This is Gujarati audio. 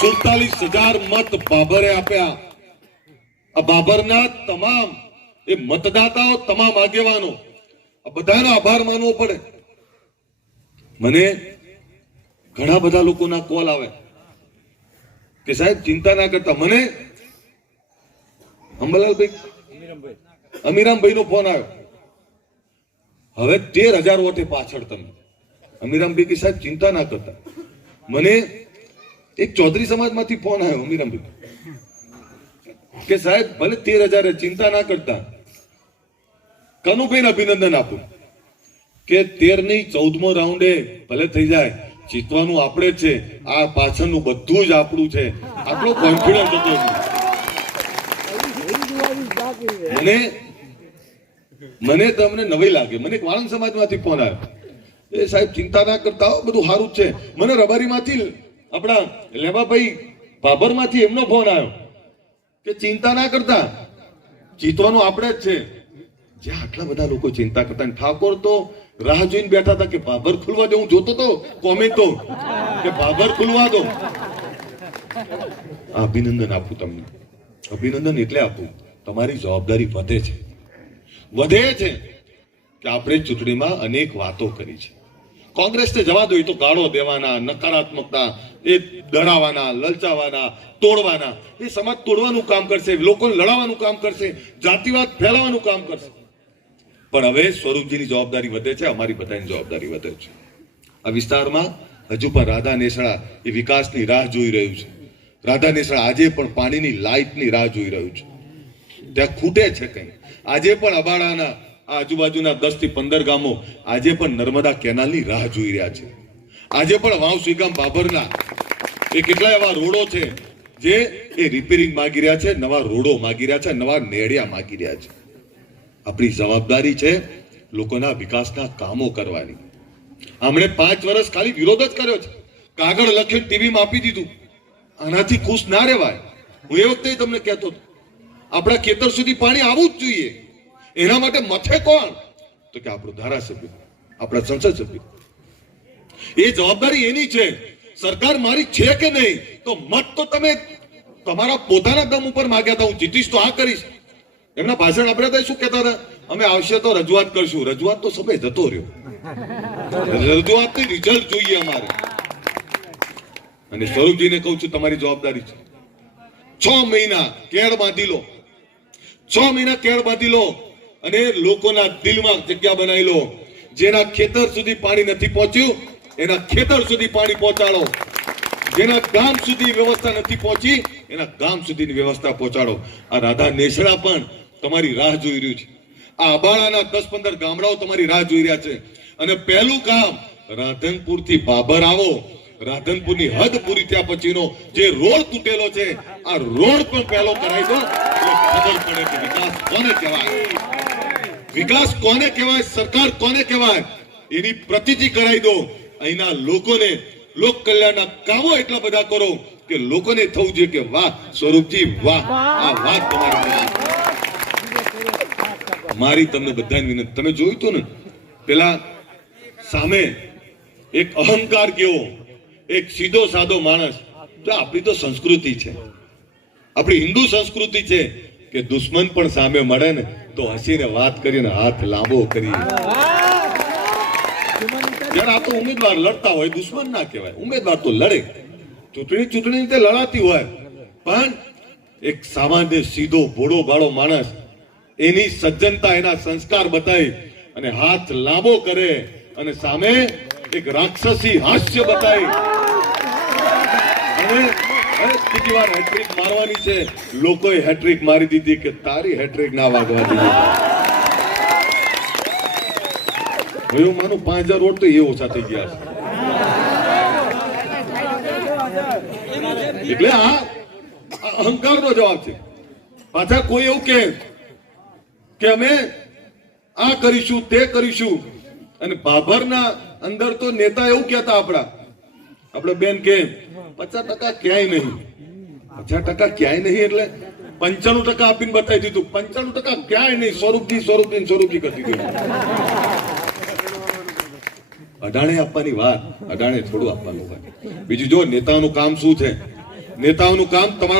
સુડતાલીસ હજાર મત બાબરે આપ્યા. આ બાબરના તમામ, એ મતદાતાઓ તમામ આગેવાનો બધાનો આભાર માનવો પડે. મને ઘણા બધા લોકોના કોલ આવે કે સાહેબ, ચિંતા ના કરતા. મને અંબલાલભાઈ અમીરામભાઈ નો ફોન આવ્યો. હવે તેર હજાર વોટે પાછળ તમે. અમીરામભાઈ કે સાહેબ, ચિંતા ના કરતા. મને એક ચૌધરી સમાજમાંથી ફોન આવ્યો અમીરામભાઈ કે સાહેબ, ભલે તેર હજાર ચિંતા ના કરતા. કનુભાઈ અભિનંદન આપું. કે તેરની ચૌદમો રાઉન્ડે ભલે થઈ જાય, જીતવાનું આપણે છે. આ પાછળનું બધું જ આપણું છે. આપણો કોન્ફિડન્સ હતો મને મને તમને નવી લાગે. મને એક વાળંદ સમાજમાંથી ફોન આવ્યો. એ સાહેબ, ચિંતા ના કરતા બધું સારું જ છે. મને રબારીમાંથી આપણા લેવાભાઈ ભાભરમાંથી એમનો ફોન આવ્યો કે ચિંતા ના કરતા, જીતવાનું આપણે જ છે. જ્યાં આટલા બધા લોકો ચિંતા કરતા ઠાકોર તો રાહ જોઈને બેઠા હતા કે ભાભર ખુલવા દે, હું જોતો તો કોમેન્ટ કે ભાભર ખુલવા દો. અભિનંદન આપું તમને. અભિનંદન એટલે આપું, તમારી જવાબદારી વધે છે. વધે છે કે આપણે ચૂંટણીમાં અનેક વાતો કરી છે. કોંગ્રેસને જવા દો તો ગાળો દેવાના નકારાત્મકતા એ ડરાવાના લલચાવાના, તોડવાના. એ સમાજ તોડવાનું કામ કરશે, લોકોને લડાવવાનું કામ કરશે, જાતિવાદ ફેલાવવાનું કામ કરશે. પણ હવે સ્વરૂપજીની જવાબદારી વધે છે, અમારી બધાની જવાબદારી વધે છે. આ વિસ્તારમાં હજુ પણ રાધા નેસડા એ વિકાસની રાહ જોઈ રહ્યું છે. રાધા નેસડા આજે પણ પાણીની લાઇટની રાહ જોઈ રહ્યું છે. ત્યાં ખૂટે છે કંઈ. આજે પણ અબાડાના આજુબાજુના દસથી પંદર ગામો આજે પણ નર્મદા કેનાલની રાહ જોઈ રહ્યા છે. આજે પણ વાવ સુઈગામ બાબરના એ કેટલા એવા રોડો છે જે એ રિપેરિંગ માગી રહ્યા છે, નવા રોડો માગી રહ્યા છે, નવા નેડિયા માગી રહ્યા છે. આપણી જવાબદારી છે લોકોના વિકાસના કામો કરવાની. આમણે પાંચ વર્ષ ખાલી વિરોધ જ કર્યો છે. કાગળ લખીને ટીવીમાં આપી દીધું. આનાથી ખુશ ના રહેવાય. હું એ વખતે તમને કહેતો હતો. આપણા ખેતર સુધી પાણી આવવું જ જોઈએ. એના માટે મથે કોણ? તો કે આપણો ધારાસભ્ય, આપણા સંસદ સભ્ય. એ જવાબદારી એની છે. સરકાર મારી છે કે નહીં? તો મત તો તમે તમારા પોતાના દમ ઉપર માગ્યા હતા, હું જીતીશ તો આ કરીશ. એમના ભાષણ આપણે શું કહેતા હતા? અમે આવશે તો રજૂઆત કરશું. રજૂઆત તો સમય જતો રહ્યો. રજૂઆતની રિઝલ્ટ જોઈએ અમારે. અને સ્વરૂપજીને કહું છું, તમારી જવાબદારી છે. છ મહિના કેળ બાંધી લો. છ મહિના કેળ બાંધી લો. અને લોકોના દિલમાં જગ્યા બનાવી જેના ખેતર સુધી પાણી નથી પહોંચ્યું, એના ખેતર સુધી પાણી પહોંચાડો. જેના ગામ સુધી વ્યવસ્થા નથી પહોંચી, એના ગામ સુધીની વ્યવસ્થા પહોંચાડો. આ રાધા નેસડા પણ તમારી રાહ જોઈ રહ્યું છે. આ અબાળાના દસ પંદર ગામડાઓ તમારી રાહ જોઈ રહ્યા છે. અને પહેલું કામ રાધનપુરથી બાબર આવો. રાધનપુરની હદ પૂરી થયા પછીનો જે રોડ તૂટેલો છે, આ રોડ પણ પહેલો કરાવી દો વિકાસ કોને કહેવાય. વિકાસ કોને કહેવાય? સરકાર કોને કહેવાય? એની પ્રતીતિ કરાવી દો. અહીંના લોકોને, લોક કલ્યાણના કામો એટલા બધા કરો કે લોકોને થવું જોઈએ કે વાહ સ્વરૂપજી વાહ. આ વાત તમારી મારી તમને બધાને વિનંતી. તમે જોયું તો ને? પેલા સામે એક અહંકાર કેવો? એક સીધો સાદો માણસ. તો આપણી તો સંસ્કૃતિ છે. આપણી હિન્દુ સંસ્કૃતિ છે કે દુશ્મન પણ સામે મળે ને તો હસીને વાત કરીને હાથ લાંબો કરી. જયારે આ તો ઉમેદવાર લડતા હોય, દુશ્મન ના કહેવાય. ઉમેદવાર તો લડે. ચૂંટણી ચૂંટણી રીતે લડાતી હોય. પણ એક સામાન્ય સીધો ભોળો ભાળો માણસ એની સજ્જનતા, એના સંસ્કાર બતાવી અને હાથ લાંબો કરે અને સામે એક રાક્ષસી હાસ્ય બતાવી. અને મારવાની છે. લોકોએ હેટ્રિક મારી દીધી કે તારી હેટ્રિક ના વાગવા દીધી. પાંચ હજાર એ ઓછા થઈ ગયા એટલે આ અહંકાર નો જવાબ છે. પાછા કોઈ એવું કે અમે આ કરીશું, તે કરીશું. અને બાભરના અંદર તો નેતા એવું કહેતા આપણા આપણે બેન કે, પચાસ ટકા ક્યાંય નહીં. પચાસ ટકા ક્યાંય નહીં એટલે પંચાણું ટકા આપીને બતાવી દીધું. પંચાણું ટકા ક્યાંય નહીં સ્વરૂપથી સ્વરૂપથી સ્વરૂપથી કરી દીધું. અડાણે આપવાની વાત અડાણે થોડું આપવાનું હોય બીજું જો નેતાઓનું કામ શું છે? નેતાઓનું કામ તમારા